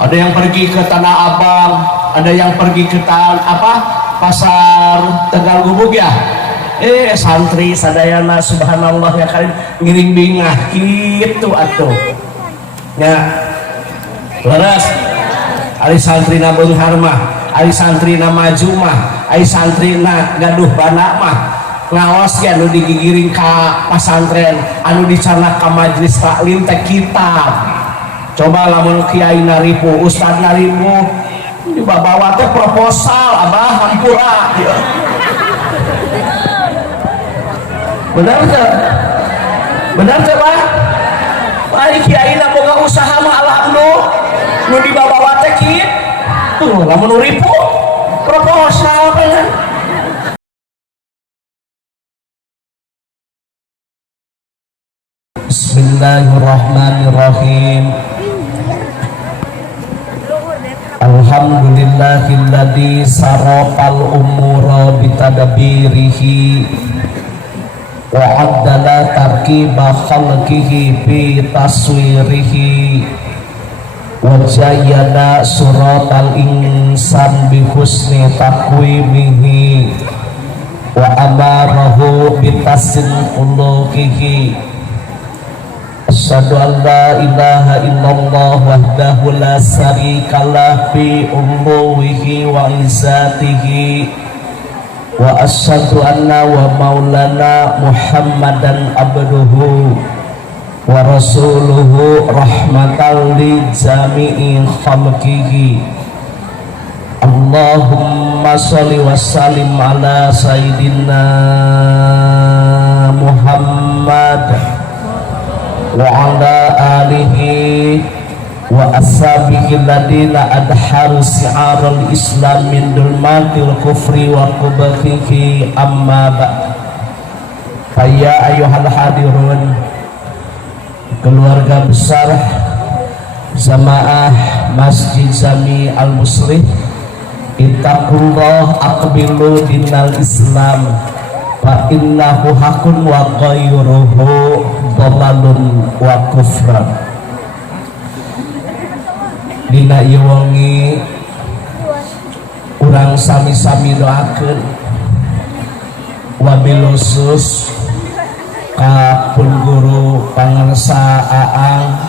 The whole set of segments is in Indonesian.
ada yang pergi ke Tanah Abang, ada yang pergi ke pasar Tegal Gubuk ya. Santri sadayana subhanallah ya kali ngiring bingah gitu atuh ya. Leres ari santrina beunghar mah, ari santrina maju mah, ari santrina gaduh bana mah ngawas ya anu digigiring ka pasantren, anu dicanak ka majelis taklim teh kitab. Coba lamun kiai naripu, ustad naripu, dibawa teh proposal abah hampura ya. Benar tuh, benar tuh Pak. Baik kiai na boga usaha mah alhamdulillah, nu dibawa teh kitu, lamun ripu proposal kan. Bismillahirrahmanirrahim. Alhamdulillahilladzi sarafal umura bitadabirihi wa addala tarkiba khalqihi fi taswirihi wa jayyana suratal insan bi husni taqwimihi wa amarahu bitasin quluqihi. Asyhadu an la ilaha illallah wahdahu la syarikalah fi uluhihi wa izzatihi wa asyhadu anna wa maulana Muhammadan abduhu wa rasuluhu rahmatan li jami'i khalqihi. Allahumma sholli wa sallim ala sayyidina Muhammad wa ala alihi wa ashabihi alladina adharu si'aral islam min dulmatil kufri wa kubatihi amma ba'd. Faya ayuhal hadirun, keluarga besar Jamaah Masjid Jami Al-Muslim, ittaqullah aqbilu dinal islam fa innahu hakun wa ghayruhu dhalalun wa kufran. Dina ieu wengi urang sami-sami doakeun wabil khusus ka pun guru pangarsa Aang,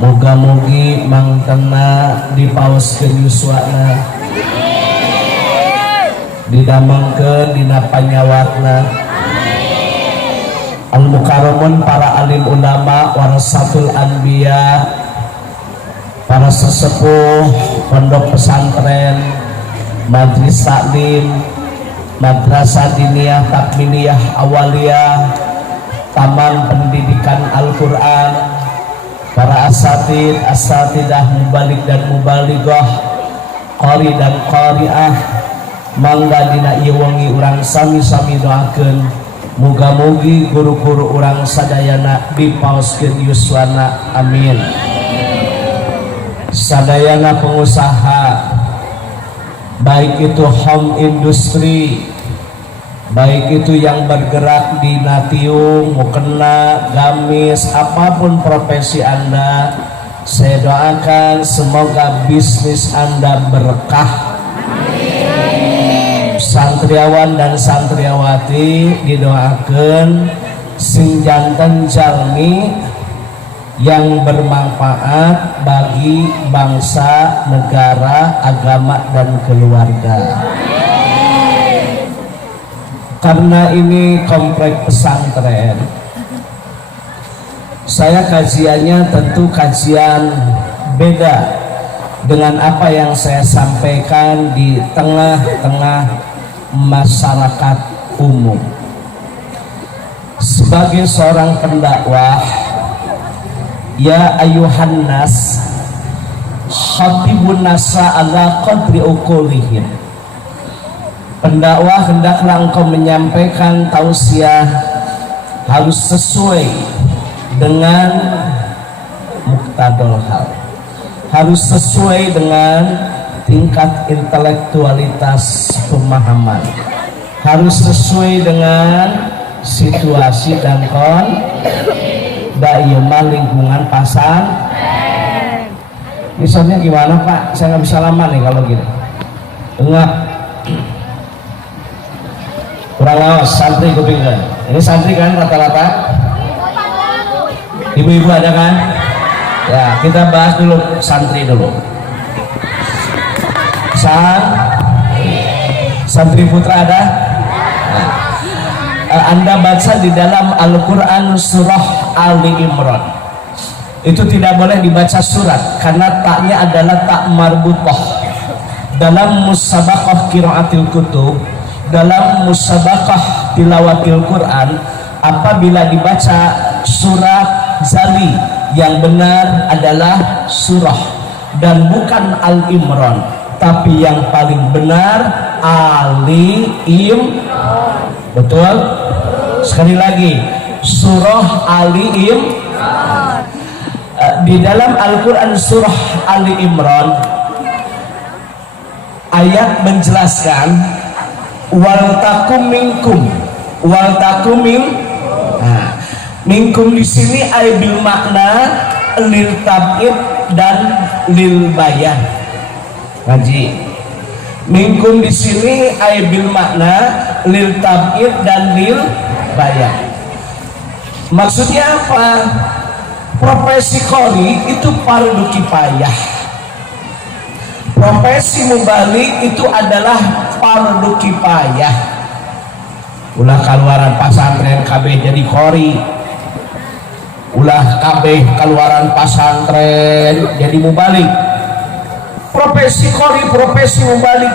muga-mugi mangtena dipaoskeun yuswana, didamengkeun dina panyawatna. Al-mukarramun para alim ulama warasatul anbiya, para sesepuh pondok pesantren, majelis taklim, madrasah diniyah takmiliyah awaliyah, taman pendidikan Al-Quran, para asatidah mubalik dan mubalighah, qari dan qari'ah, mangga dina ieu wengi urang sami-sami doakeun muga-mugi guru-guru urang sadayana dipaoskeun yuswana, amin. Sadayana pengusaha, baik itu home industry, baik itu yang bergerak di natium, mukena, gamis, apapun profesi Anda, saya doakan semoga bisnis Anda berkah. Santriawan dan santriawati didoakan sing janten jalmi yang bermanfaat bagi bangsa, negara, agama, dan keluarga. Karena ini komplek pesantren, saya kajiannya tentu kajian beda dengan apa yang saya sampaikan di tengah-tengah masyarakat umum. Sebagai seorang pendakwah, ya ayuhan nas khatibun nasa ala qadri uqulihim. Pendakwah hendaklah engkau menyampaikan tausiah harus sesuai dengan muktadal hal, harus sesuai dengan tingkat intelektualitas pemahaman, harus sesuai dengan situasi dan kondisi lingkungan pasar. misalnya gimana Pak, saya nggak bisa lama nih kalau gini. Enggak, kurang awas santri kuping kan. Ini santri kan rata-rata ibu-ibu ada kan? Ya, kita bahas dulu santri dulu. Santri putra ada? Nah, Anda baca di dalam Al-Quran surah Ali Imran, itu tidak boleh dibaca surat karena taknya adalah tak marbutah. Dalam musabaqah qiraatil kutub, dalam musabaqah tilawatil Quran, apabila dibaca surat Zali, yang benar adalah surah dan bukan Al-Imran, tapi yang paling benar Ali Imran. Betul? Sekali lagi, surah Ali Imran. Di dalam Al-Quran surah Ali Imran, ayat menjelaskan wal takum minkum, wal takum minkum di sini ay bil makna lil tab'id dan lil bayan. Ngaji minkum di sini ay bil makna lil tab'id dan lil bayan. Maksudnya apa? Profesi qori itu fardu kifayah, profesi mubalik itu adalah fardu kifayah. Ulah keluaran pesantren KB jadi qori, ulah KB keluaran pesantren jadi mubalik. Profesi qori, profesi mubalik,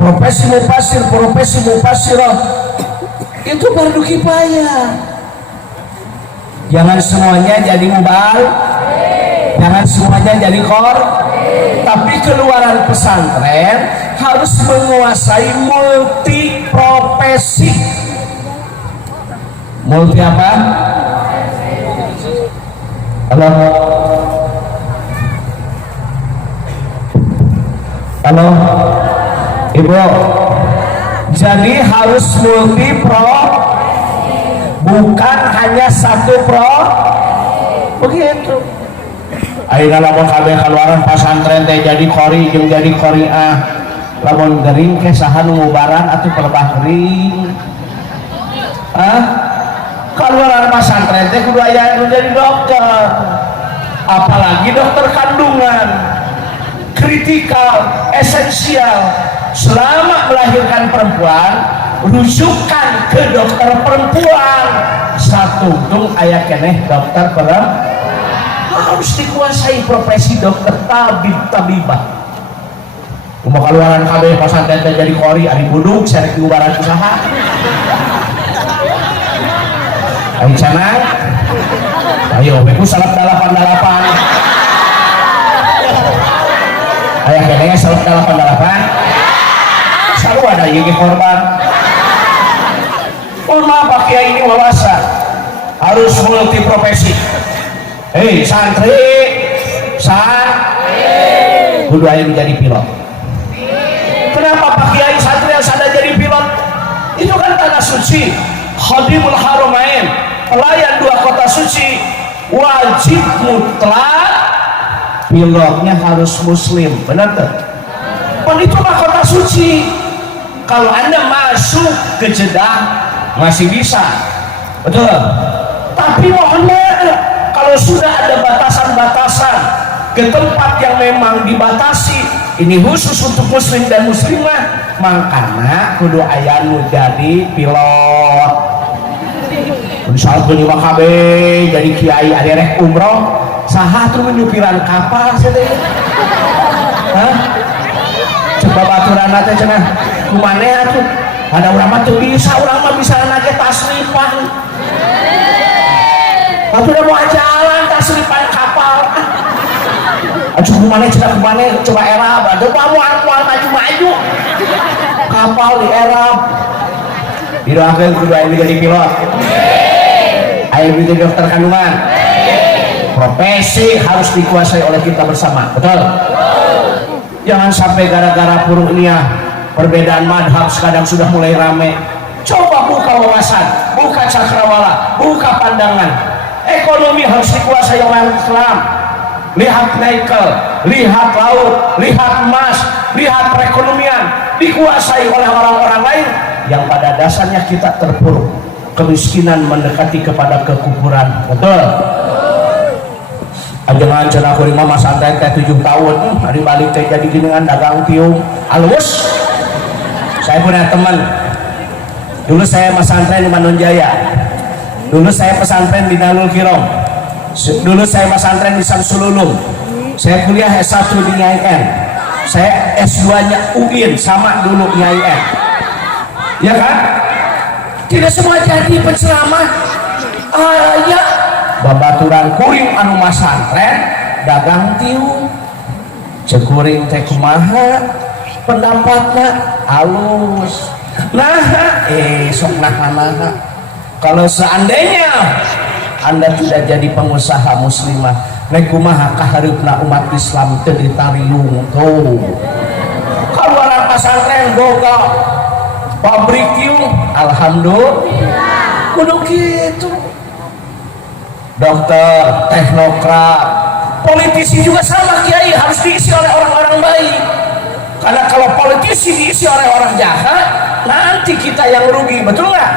profesi mufasir, profesi mufasirah itu fardu kifayah. Jangan semuanya jadi mubalik, jangan semuanya jadi qor, tapi keluaran pesantren harus menguasai multi profesi. Multi apa? Halo? Halo? Ibu? Jadi harus multi profesi, bukan hanya satu begitu. Ayeuna lamun kabeh keluaran pesantren teh jadi qori jeung jadi qoriah, lamun gering ke saha nu ngubaran atuh perbah gering. Keluaran pesantren teh kudu aya nu jadi dokter, apalagi dokter kandungan, kritikal, esensial. Selama melahirkan perempuan, rujukan ke dokter perempuan. Satu tung aya keneh dokter perempuan, harus dikuasai profesi dokter tabibah. Mau keluaran KB pesantren jadi qori ari buduk sarek diubaran usaha. Ayo cenah. Ayo beku salap 88. Aya keneh salap 88. Selalu ada yang korban. Maaf Pak Kiai, ini wawasan harus multi profesi. Hei santri, kudu aya menjadi pilot. Kenapa Pak Kiai santri yang sadar jadi pilot? Itu kan tanah suci, khadimul haramain, pelayan dua kota suci, wajib mutlak pilotnya harus muslim. Benar tuh? Pun itu mah kota suci. Kalau Anda masuk ke Jeddah masih bisa, betul. Tapi mohon maaf, kalau sudah ada batasan-batasan ke tempat yang memang dibatasi, ini khusus untuk muslim dan muslimah, makanya kudu aya nu jadi pilot. Misalnya di KB jadi kiai aderek umroh, saha tuh menyupiran kapal sih? Coba baturan nanti cenah kumane tuh ada ulama tuh bisa, ulama bisa nage tasrifan. Tapi udah mau jalan tasrifan kapal. Aduh kumane cenah kumane coba erab, ada kamu maju kapal di erab. Didoakan kudu aya jadi pilot. Aya jadi dokter kandungan. Profesi harus dikuasai oleh kita bersama, betul? Jangan sampai gara-gara puruk niat perbedaan madhab sekarang sudah mulai rame. Coba buka wawasan, buka cakrawala, buka pandangan. Ekonomi harus dikuasai orang Islam. Lihat Nike, lihat laut, lihat emas, lihat perekonomian dikuasai oleh orang-orang lain yang pada dasarnya kita terpuruk. Kemiskinan mendekati kepada kekufuran. Betul. Jangan cenah kuring mah santai teh 7 tahun hari balik teh jadi geuningan dagang tiung alus. Saya punya teman dulu, saya pesantren di Bandung Jaya, dulu saya pesantren di Nalul Kirong, dulu saya pesantren di Samsululung, saya kuliah S1 di IAIN, saya S2 nya UIN sama dulu IAIN, ya kan? Tidak semua jadi penceramah. Ya babaturan kuring anu masantren dagang tiung cekuring teh kumaha pendapatnya halus. Nah sok nah kalau seandainya Anda tidak jadi pengusaha muslimah nek kumaha kahareupna umat Islam teu ditariung tuh. Kaluaran pasantren boga pabrik tiung, alhamdulillah kudu gitu. Dokter, teknokrat, politisi juga sama, kiai harus diisi oleh orang-orang baik. Karena kalau politisi diisi oleh orang jahat, nanti kita yang rugi, betul nggak?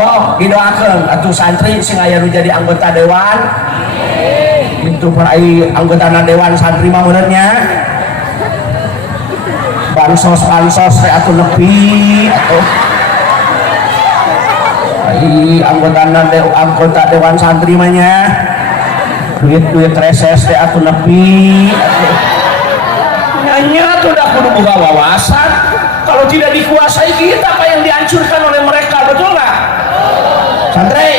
Oh, didoakan atuh santri sing aya nu jadi anggota dewan. Itu perai anggota dewan santri mah benernya. Bansos teh atuh nepi atuh. Anggota dewan santri mah nya duit reses teh atuh nepi atuh. Nanya tuh udah kudu boga wawasan. Kalau tidak dikuasai kita, apa yang dihancurkan oleh mereka, betul nggak? Santri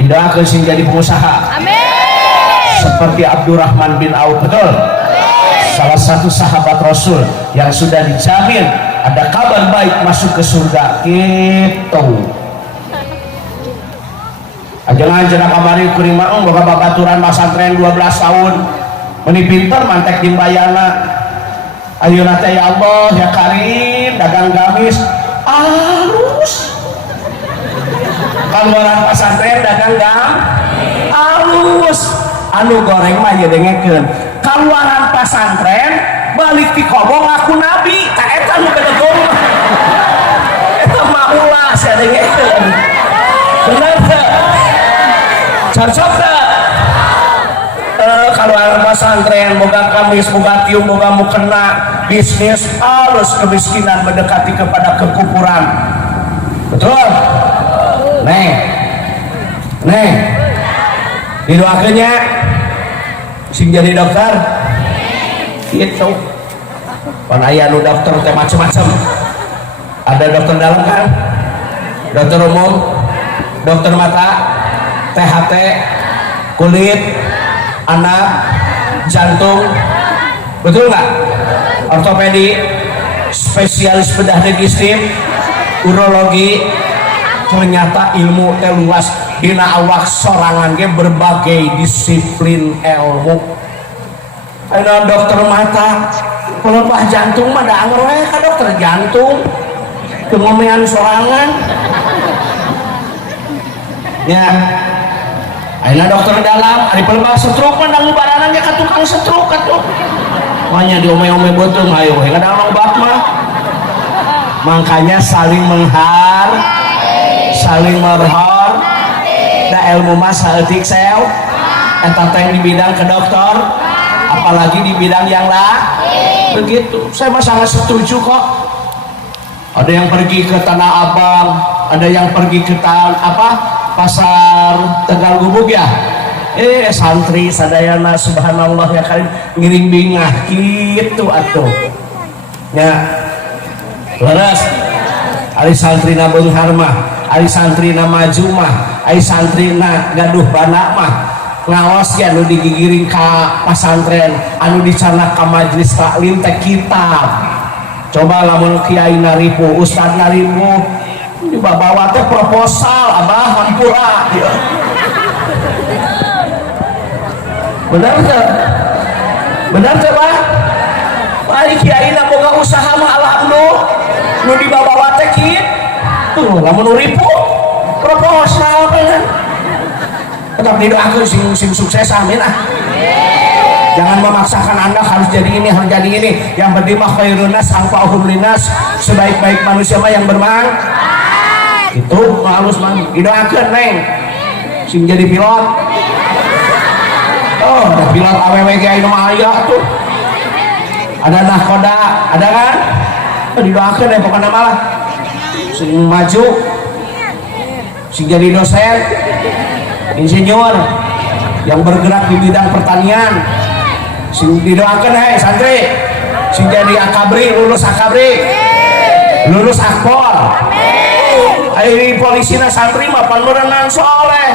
tidak akan sing jadi pengusaha. Amin. Seperti Abdurrahman bin Auf, betul? Salah satu sahabat Rasul yang sudah dijamin ada kabar baik masuk ke surga. Gitu. Jangan jenah kamari kuring maung boga babaturan pasantren 12 tahun. Meni pinter mantek dimbayana. Ayeuna teh ya Allah ya Karim dagang gamis alus. Kaluaran pasantren dagang alus. Anu goreng mah ye dengekeun. Kaluaran pasantren balik ti kobong aku nabi. Ka eta nu bedegong. Eta mah ulah saya dengekeun. Bener teu? Cocok teu? Kaluaran pasantren boga kamis, boga tiung, boga mukena, bisnis halus, kemiskinan mendekati kepada kekufuran. Betul? Neng didoakannya sing jadi dokter itu pan aya nu dokter teh macam-macam. Ada dokter dalam kan, dokter umum, dokter mata, THT, kulit, anak, jantung, betul nggak? Ortopedi, spesialis bedah digestif, urologi. Ternyata ilmu teh luas, dina awak sorangan ge berbagai disiplin ilmu. Ada dokter mata, pelepah jantung mah da anger we ka dokter jantung, teu ngomean sorangan. Ya, ayeuna dokter dalam, ari pelepah stroke mah dangu baranan ge ka tukang stroke atuh. Makanya diome-ome beuteung hayo we kadang obat mah. Makanya saling saling merhor da ilmu mah saeutik sel eta teh di bidang ke dokter, apalagi di bidang yang begitu. Saya mah sangat setuju kok. Ada yang pergi ke Tanah Abang, ada yang pergi ke pasar Tegal Gubuk ya. Santri sadayana subhanallah ya Karim ngiring bingah gitu atuh. Ya. Leres. Ari santri na beunghar mah, ari santri na maju mah, ari santri na gaduh bana mah ngaos ya anu digigiring ka pasantren, anu dicanak ka majelis taklim teh kitab. Coba lamun kiai naripu, ustad naripu, dibawa teh proposal abah hampura. Benar teh? Benar teh Pak? Ari kiai na boga usaha mah alhamdulillah. Nu dibawa teh kitu lamun ribu proposal kan tetap didoakeun sing sukses amin ah. Jangan memaksakan Anda harus jadi ini, harus jadi ini. Yang penting mah khairun nas anfa'uhum linnas, sebaik-baik manusia mah yang bermanfaat. Itu halus mah didoakeun neng sing jadi pilot. Oh, ada pilot AWWG anu mah aya tuh. Ada nahkoda, ada kan? Oh, didoakeun ya pokokna malah. Sing maju, sing jadi dosen, insinyur yang bergerak di bidang pertanian, sing didoakeun hei santri, sing jadi akabri, lulus akabri, lulus akpol. Ai polisina santri mah panmeureunana soleh.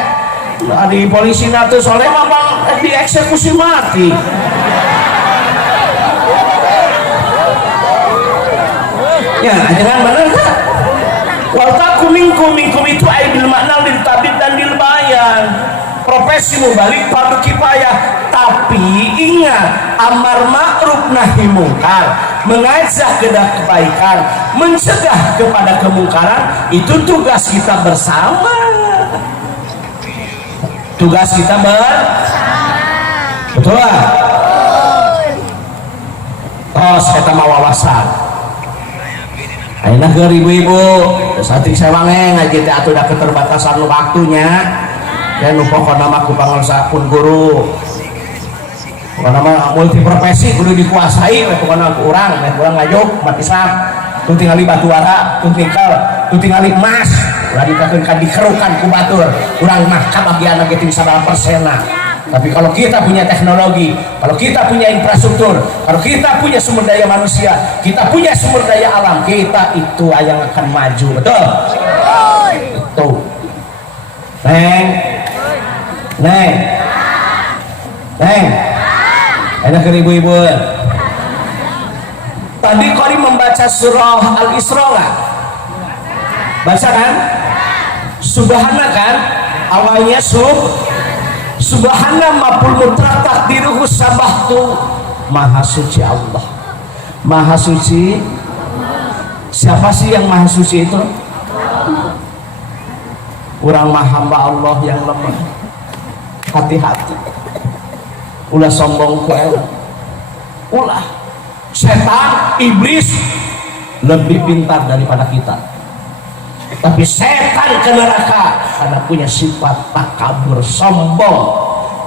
Di polisina teu soleh mah dieksekusi mati. Ya, jangan bener kan? Waltakum minkum itu bil makna lil tabid dan lil bayan. Profesi mubalik fardu kifayah, tapi ingat amar ma'ruf nahi mungkar, mengajak kepada kebaikan, mencegah kepada kemungkaran, itu tugas kita bersama. Tugas kita betul lah. Tos kita mau wawasan. Ayeuna keur ibu-ibu, satri sawange ngaji teh atuh da keterbatasan waktunya. Dan pokoknya nama aku pangalsa pun guru, pokoknya multi profesi kudu dikuasai. Pokoknya orang ngajuk umat Islam, tuh tinggali batuara, tuh tinggali emas, lagi kan dikerukan ku batur. Orang mah kabagian lagi ting 9%. Tapi kalau kita punya teknologi, kalau kita punya infrastruktur, kalau kita punya sumber daya manusia, kita punya sumber daya alam, kita itu yang akan maju, betul? Itu. Neng, enak ke ibu-ibu. Tadi Qori membaca surah Al-Isra nggak? Baca kan? Subhana kan? Awalnya Subhana mapul mutlaq takdiruhu sabahtu. Maha suci Allah. Maha suci. Siapa sih yang maha suci itu? Kurang mah hamba Allah yang lemah. Hati-hati, ulah sombong ku ulah setan iblis lebih pintar daripada kita, tapi setan ke neraka karena punya sifat takabur, sombong,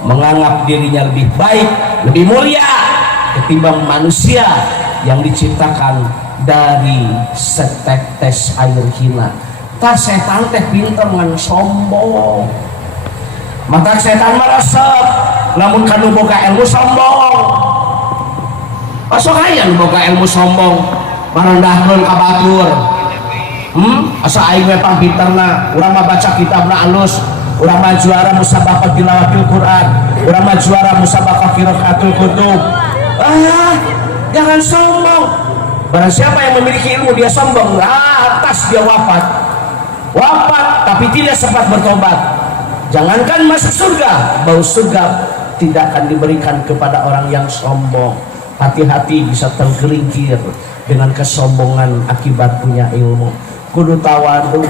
menganggap dirinya lebih baik, lebih mulia ketimbang manusia yang diciptakan dari setetes air hina. Tak setan teh pintar dengan sombong. Mata setan merasa namun kanu boga ilmu sombong. Masuk aya nu boga ilmu sombong marendahkeun ka batur. Asa aing we pangpinterna, urang mah baca kitabna alus, urang mah juara musabaqah tilawatil Quran, urang mah juara musabaqah qiraatul kutub. Jangan sombong. Barang siapa yang memiliki ilmu dia sombong, atas dia wafat tapi tidak sempat bertobat. Jangankan masuk surga, bau surga tidak akan diberikan kepada orang yang sombong. Hati-hati bisa tergelincir dengan kesombongan akibat punya ilmu. Kudu tawadu.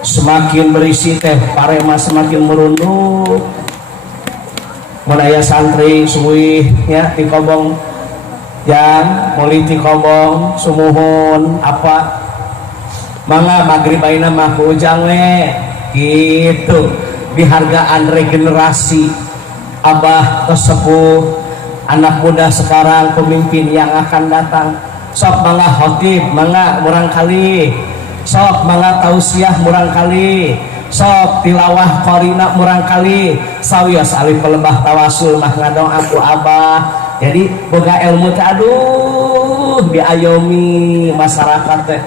Semakin berisi teh parema semakin merunduk. Menaya santri suwi ya di kobong yang moliti kobong sumuhun apa mangga maghrib ayeuna mah ujang we gitu, dihargaan regenerasi abah tersebut, anak muda sekarang, pemimpin yang akan datang. Sok mangga khotib, mangga murang kali, sok mangga tausiah murang kali, sok tilawah qorina murang kali, sawios alif pelebah tawasul mah ngadong aku abah. Jadi boga ilmu teh aduh diayomi masyarakat teh.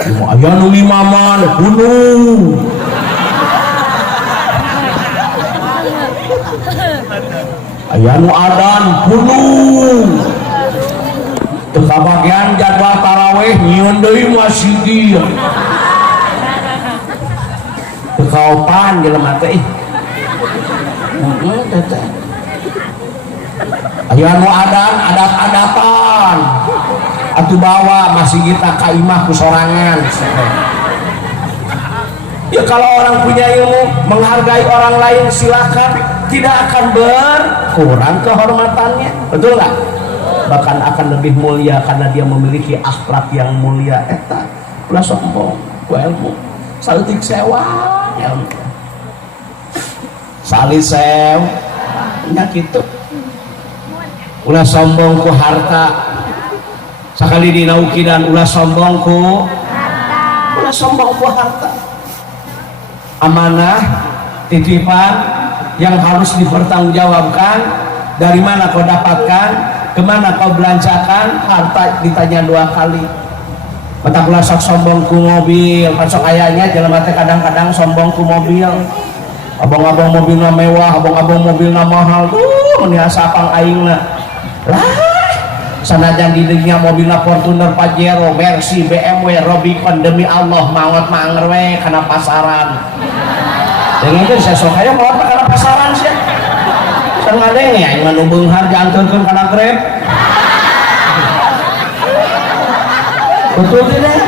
Aya nu limaman gunung. Aya nu adan gunung. Teu kabagian jadwal tarawih nyieun deui masjid. Teu kaopan jelema teh. Teh. Aya nu adan adat-adatan. Atuh bawa masih kita kaimah kusorangan. Ya kalau orang punya ilmu menghargai orang lain silakan, tidak akan berkurang kehormatannya, betul nggak? Bahkan akan lebih mulia karena dia memiliki akhlak yang mulia. Eta ulah sombong ku ilmu saeutik sewa ya, salih sew nya kitu. Ulah sombong ku harta, sakali dinaukidan ulah sombong ku ulah sombong ku harta. Amanah titipan yang harus dipertanggungjawabkan. Dari mana kau dapatkan, kemana kau belanjakan, harta ditanya 2 kali. Mata kula sok sombong ku mobil, pasok ayahnya jalan mata kadang-kadang sombong ku mobil. Abang-abang mobilnya mewah, abang-abang mobilnya mahal, meniasa sapang aingna. Lah, sanajan di dinya mobilnya Fortuner, Pajero, Mercy, BMW, Rubicon, demi Allah maot manger we kana pasaran. Dengan itu saya sok aya maot kana pasaran sih. Ngadeng ya yang manubung harga anturkeun kana Grab. Betul tidak?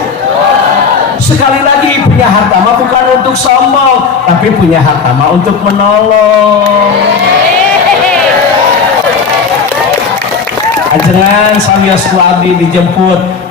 Sekali lagi, punya harta mah bukan untuk sombong, tapi punya harta mah untuk menolong. Ajengan samios ku abdi dijemput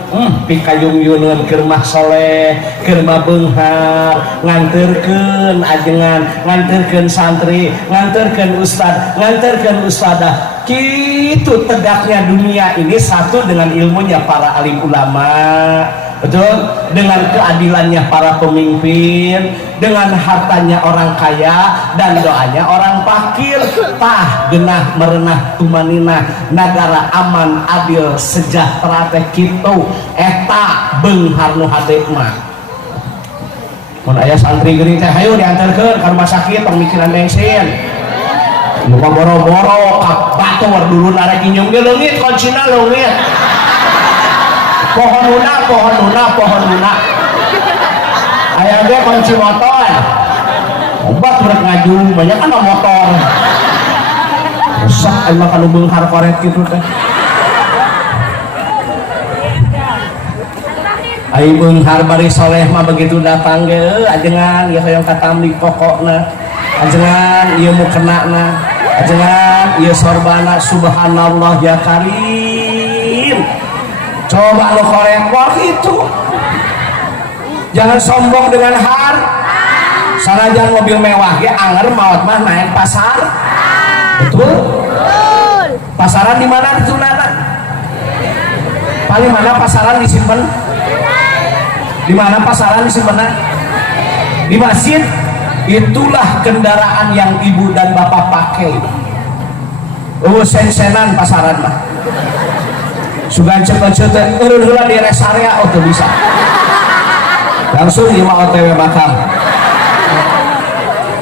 pikayung yunun keur mah soleh, keur mah beunghar, nganterkeun ajengan, nganterkeun santri, nganterkeun ustad, nganterkeun ustadah. Kitu tegaknya dunia ini satu dengan ilmunya para alim ulama, betul, dengan keadilannya para pemimpin, dengan hartanya orang kaya dan doanya orang fakir. Tah genah merenah tumanina negara aman adil sejahtera teh kitu eta beunghar nu hade mah. Mun aya santri geuning teh hayu diantarkeun ka rumah sakit tong mikiran bensin. Muka boro-boro batur dulu narek inyum ge leungit kuncina leungit. Pohon luna aya ge kunci motor obat urek ngaju banyak kan motor rusak emang kalau beunghar korek gitu teh. Ai beunghar bari soleh mah begitu datang ge ajengan ieu hoyong katamlik pokokna, ajengan ieu mukenana, ajengan ieu sorbana. Subhanallah ya karim. Coba lo korek itu. Jangan sombong dengan sanajan mobil mewah ya anger maot mah naik pasar. Betul? Pasaran di mana ditunana? Paling mana pasaran disimpan? Di mana pasaran disimpan? Di masjid. Itulah kendaraan yang ibu dan bapak pakai. Sen-senan pasaran mah. Sugan cepet-cepet heula di rest area auto bisa. Langsung lima OTW bakal.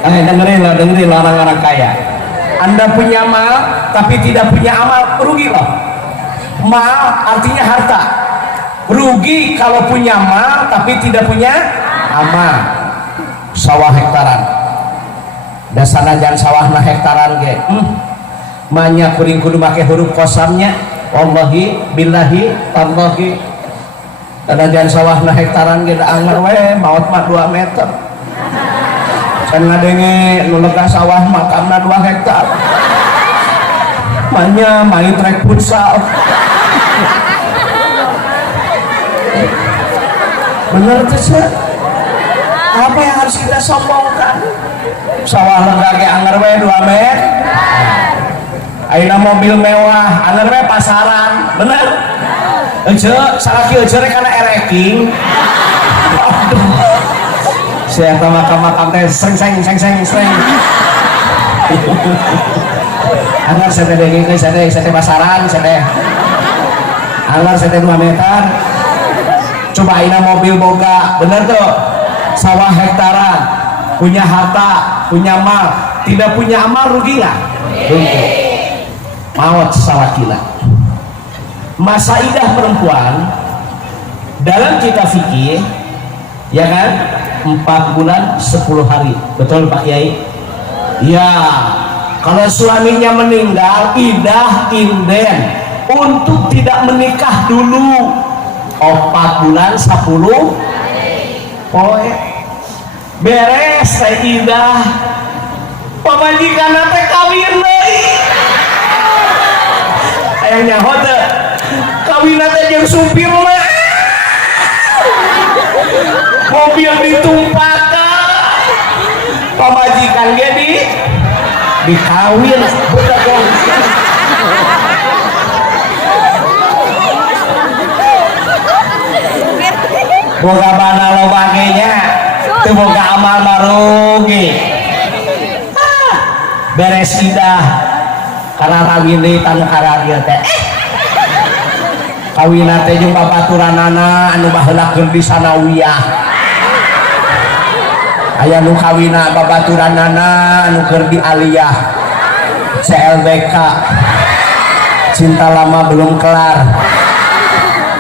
Dengerin orang-orang kaya. Anda punya mal tapi tidak punya amal, rugi loh. Mal artinya harta. Rugi kalau punya mal tapi tidak punya amal. Sawah hektaran. Dasarna jangan sawah na hektaran ge. Manya kuring kudu make huruf kosamnya. Wallahi billahi tallahi. Sanajan sawah na hektaran ge anger we maot mah 2 meter. Can ngadenge nu lega sawah makamna 2 hektar. Manya main trek futsal. Bener tuh sih. Apa yang harus kita sombongkan? Sawah lega ge anger we 2 meter. Ayeuna mobil mewah, anger we pasaran, bener? Ece, salaki ece rek kana ereking. Saya makam-makam teh seng. Anger saya teh saya pasaran, saya anger saya 2 meter. Coba ayeuna mobil boga, bener tuh? Sawah hektaran, punya harta, punya mal, tidak punya amal rugi nggak? Rugi. Maut salakila. Masa idah perempuan dalam kitab fikih ya kan 4 bulan 10 hari, betul Pak Yai? Ya, kalau suaminya meninggal idah inden untuk tidak menikah dulu 4 bulan 10 poe beres idah pamajikan teh kawin deui aya nyaho teh kawin teh jeung supir mah mobil ditumpakan pamajikan ge dikawin budak boga bana loba ge nya teu boga amal marugi beres idah karena kawin deui tanu kararieu teh kawin teh jeung babaturanana anu baheula keur di sanawiyah aya nu kawina babaturanana anu keur di aliyah CLBK cinta lama belum kelar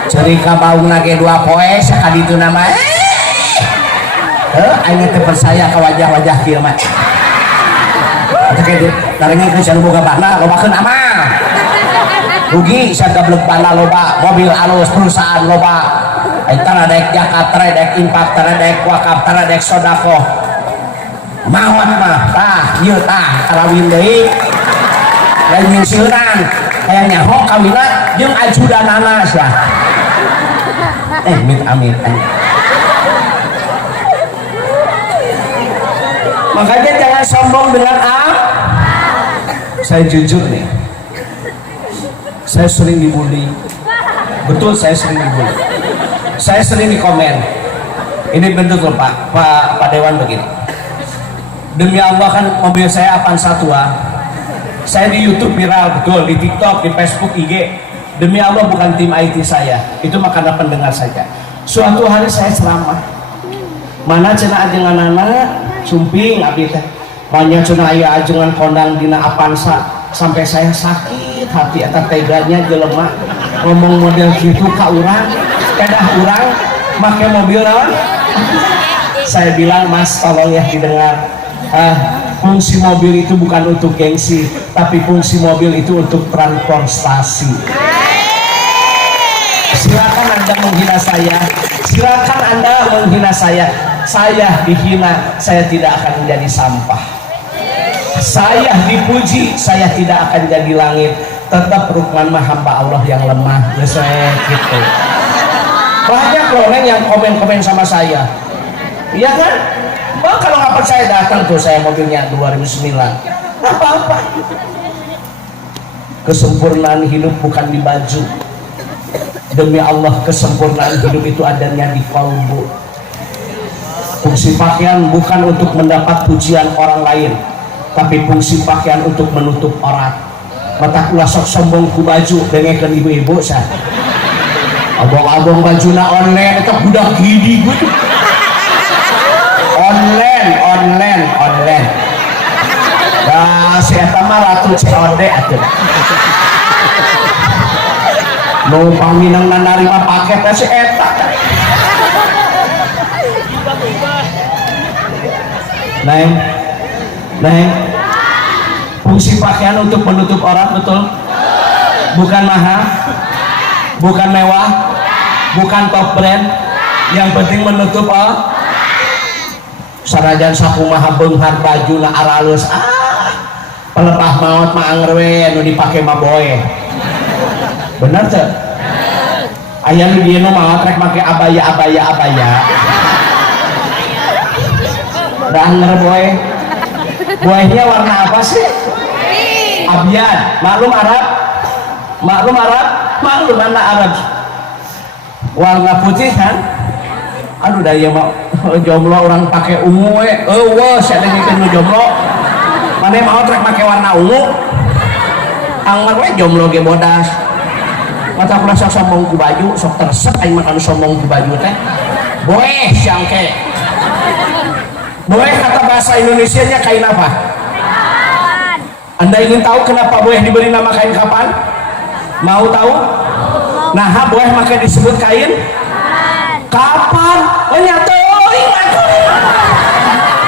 ceri kabaungna ge 2 poe sakaditu nama aing teh percaya ka wajah-wajah kieu mah teh darengkeun anu boga bana lobakeun amal rugi sagablek bana loba mobil alus perusahaan loba eta daek zakat daek infak daek wakaf daek sedekah mawon mah tah ieu tah karawin deui lain nyusunan aya nyaho kawina jeung ajudanana sia amit makanya jangan sombong dengan saya jujur nih saya sering dibully betul saya sering dibully saya sering dikomen ini bentuk loh Pak Dewan begini demi Allah kan mobil saya Avanza tua saya di YouTube viral betul di TikTok di Facebook IG demi Allah bukan tim IT saya itu mah karena pendengar saja suatu hari saya ceramah mana cenah ajenganana sumping abdi teh banyak cenah aya ajengan kondang dina Avanza sampai saya sakit hati eta teganya jelema ngomong model gitu ka urang kedah urang make mobil naon saya bilang mas tolong ya didengar fungsi mobil itu bukan untuk gengsi tapi fungsi mobil itu untuk transportasi silakan anda menghina saya silakan anda menghina saya dihina saya tidak akan menjadi sampah saya dipuji saya tidak akan jadi langit tetap Rukman mah hamba Allah yang lemah saya gitu banyak loh neng yang komen-komen sama saya iya kan bah, kalau nggak percaya datang tuh saya mobilnya 2009 apa-apa kesempurnaan hidup bukan di baju demi Allah kesempurnaan hidup itu adanya di kalbu fungsi pakaian bukan untuk mendapat pujian orang lain tapi fungsi pakaian untuk menutup aurat mata kula sok sombong ku baju dengekeun ibu-ibu sah abong-abong bajuna online itu budak gidi gitu online dah si eta mah ratu COD atuh nu paminang narima paket si eta Neng fungsi pakaian untuk menutup aurat betul bukan mahal bukan mewah bukan top brand yang penting menutup sanajan sakumaha beunghar baju na aralus pelepah maut mah angrewe nu dipake mah boe bener teh aya nu dieu nu maot rek make abaya da anger boe boehnya warna apa sih abyan maklum Arab maklum mana Arab warna putih kan aduh daya mau jomblo orang pakai ungu wah saya ngikutin jomblo mana mau trek pakai warna ungu anggar we jomblo ge bodas mata pula sok sombong ku baju sok tersep aing makan sombong ku baju teh boeh syangke boeh kata bahasa Indonesia nya kain apa anda ingin tahu kenapa boeh diberi nama kain kapan mau tahu nah boeh makanya disebut kain kapan nyata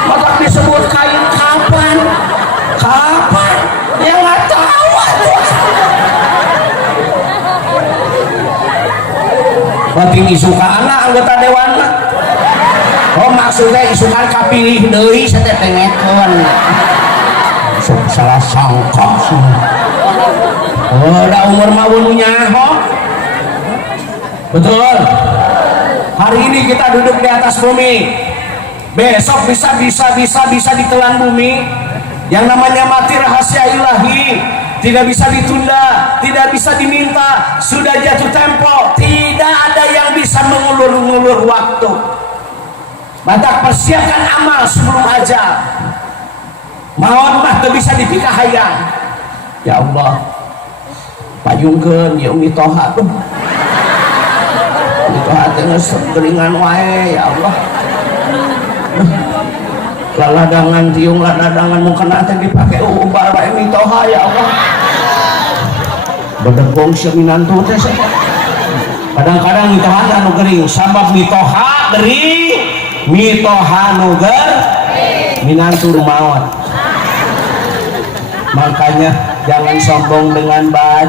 maka disebut kain kapan yang nggak tahu penting isuka anak anggota dewan oh maksudnya isukan kapilih deui satetengekeun salah sangka udah umur mawununya betul. Hari ini kita duduk di atas bumi, besok bisa ditelan bumi. Yang namanya mati rahasia ilahi, tidak bisa ditunda, tidak bisa diminta, sudah jatuh tempo, tidak ada yang bisa mengulur-ngulur waktu. Maka persiapkan amal sebelum ajal. Maut mah teu bisa dipikahayang. Ya Allah, payungkeun ya Umi Toha tuh. Umi Toha teh geus geuningan wae ya Allah. Laladangan tiung laladangan mukena teh dipake ubah wae Umi Toha ya Allah. Bedegong si minantu teh. Kadang-kadang Umi Toha anu geuning sabab Umi Toha geuning, Umi Toha nu geuning minantu maot. Makanya jangan sombong dengan bad